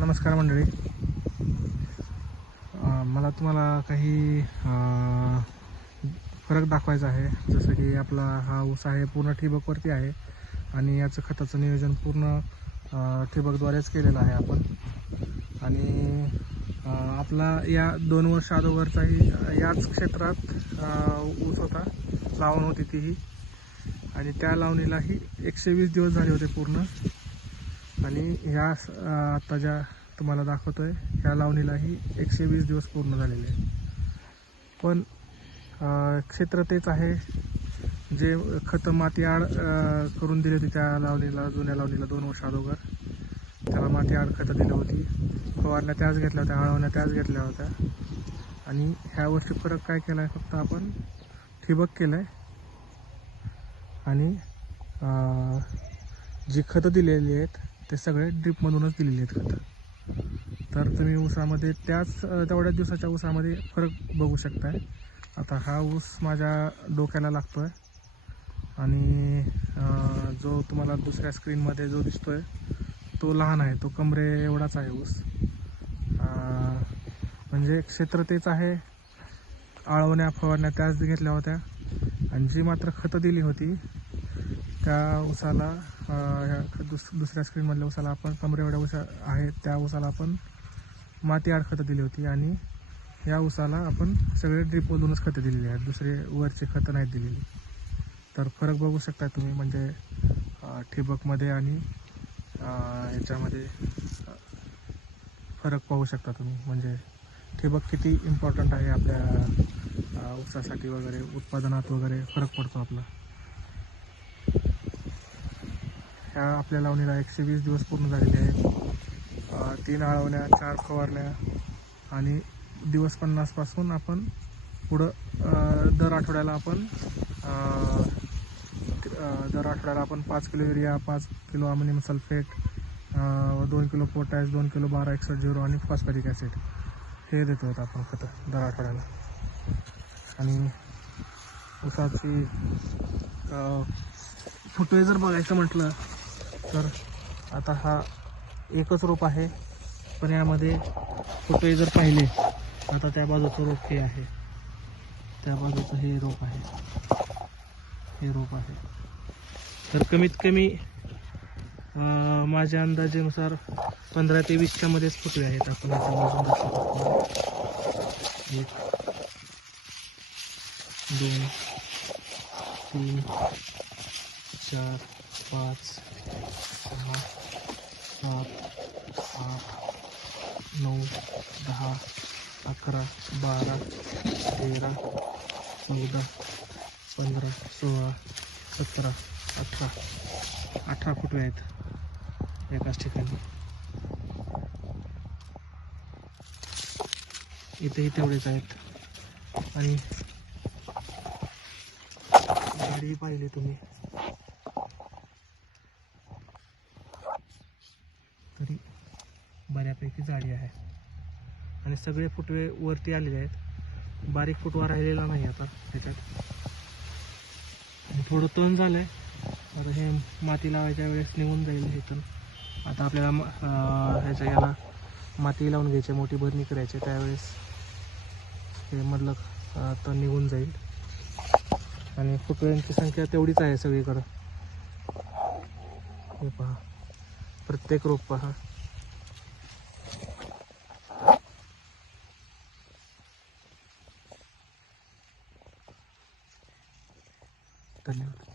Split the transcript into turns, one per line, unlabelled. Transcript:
नमस्कार मंडळी. मला तुम्हाला काही फरक दाखवायचा आहे. जसं की आपला हा ऊस आहे पूर्ण ठिबकवरती आहे आणि याचं खताचं नियोजन पूर्ण ठिबकद्वारेच केलेलं आहे आपण. आणि आपला या दोन वर्ष अगोदरचाही याच क्षेत्रात ऊस होता. लावण होती तीही. आणि त्या लावणीलाही एकशे वीस दिवस झाले होते पूर्ण. आणि ह्या आत्ता आता ज्या तुम्हाला दाखवतो आहे ह्या लावणीलाही एकशे वीस दिवस पूर्ण झालेले आहे पण क्षेत्र तेच आहे जे खतं माती आड करून दिली होती त्या लावणीला जुन्या लावणीला दोन वर्ष अगोदर. त्याला माती आड खतं दिली होती. फवारण्या त्याच घेतल्या होत्या हळवण्या त्याच घेतल्या होत्या. आणि ह्या वर्षी फरक काय केला आहे फक्त आपण ठिबक केलं आहे आणि जी खतं दिलेली आहेत ते सगळे ड्रिपमधूनच दिलेले आहेत खतं. तर तुम्ही ऊसामध्ये त्याच तेवढ्याच दिवसाच्या ऊसामध्ये फरक बघू शकताय. आता हा ऊस माझ्या डोक्याला लागतो आहे आणि जो तुम्हाला दुसऱ्या स्क्रीनमध्ये जो दिसतोय तो लहान आहे तो कमरे एवढाच आहे ऊस. म्हणजे क्षेत्र तेच आहे. आळवण्या फवारण्या त्याच घेतल्या होत्या. आणि जी मात्र खतं दिली होती त्या ऊसाला ह्या दुस दुसऱ्या स्क्रीनमधल्या उसाला आपण कमरे एवढ्या ऊसा आहेत त्या ऊसाला आपण माती आड खतं दिली होती आणि या ऊसाला आपण सगळे ड्रीपमधूनच खतं दिलेली आहेत दुसरे वरचे खतं नाहीत दिलेली. तर फरक बघू शकता तुम्ही म्हणजे ठिबकमध्ये आणि याच्यामध्ये फरक पाहू शकता तुम्ही. म्हणजे ठिबक किती इम्पॉर्टंट आहे आपल्या उसासाठी ऊसासाठी वगैरे उत्पादनात वगैरे फरक पडतो आपला. ह्या आपल्या लावणीला एकशे वीस दिवस पूर्ण झालेले आहेत. तीन आळवण्या चार फवारण्या आणि दिवस पन्नासपासून आपण पुढं दर आठवड्याला आपण दर आठवड्याला आपण पाच किलो युरिया पाच किलो अमोनियम सल्फेट दोन किलो पोटॅश दोन किलो बारा एकसष्ट झिरो आणि फॉस्फॅटिक ॲसिड हे देतो आहोत आपण खतं दर आठवड्याला. आणि ऊसाची फोटो फुटवे जर बघायचं म्हटलं तर आता हा एकच रोप आहे. पण यामध्ये फुटवे जर पाहिले आता त्या बाजूचं रोप हे आहे. त्या बाजूचं हे रोप आहे. हे रोप आहे. तर कमीत कमी माझ्या अंदाजेनुसार पंधरा ते वीसच्या मध्येच फुटवे आहेत आपण आता मोजून एक दोन तीन चार पाच सहा सात आठ नऊ दहा अकरा बारा तेरा चौदा पंधरा सोळा सतरा अठरा. अठरा फुटवे आहेत? एकाच ठिकाणी. इथेही तेवढेच आहेत. आणि गाडी पाहिली तुम्ही तरी बऱ्यापैकी जाळी आहे. आणि सगळे फुटवे वरती आलेले आहेत. बारीक फुटवा राहिलेला नाही आता त्याच्यात आणि थोडं तण झालंय. आता हे माती लावायच्या वेळेस निघून जाईल हे तण. आता आपल्याला ह्याच्या याला माती लावून घ्यायची मोठी भरणी करायची त्यावेळेस. हे मधलं तण निघून जाईल. आणि फुटव्यांची संख्या तेवढीच आहे सगळीकडं. हे पहा. प्रत्येक रोप पहा. понятно.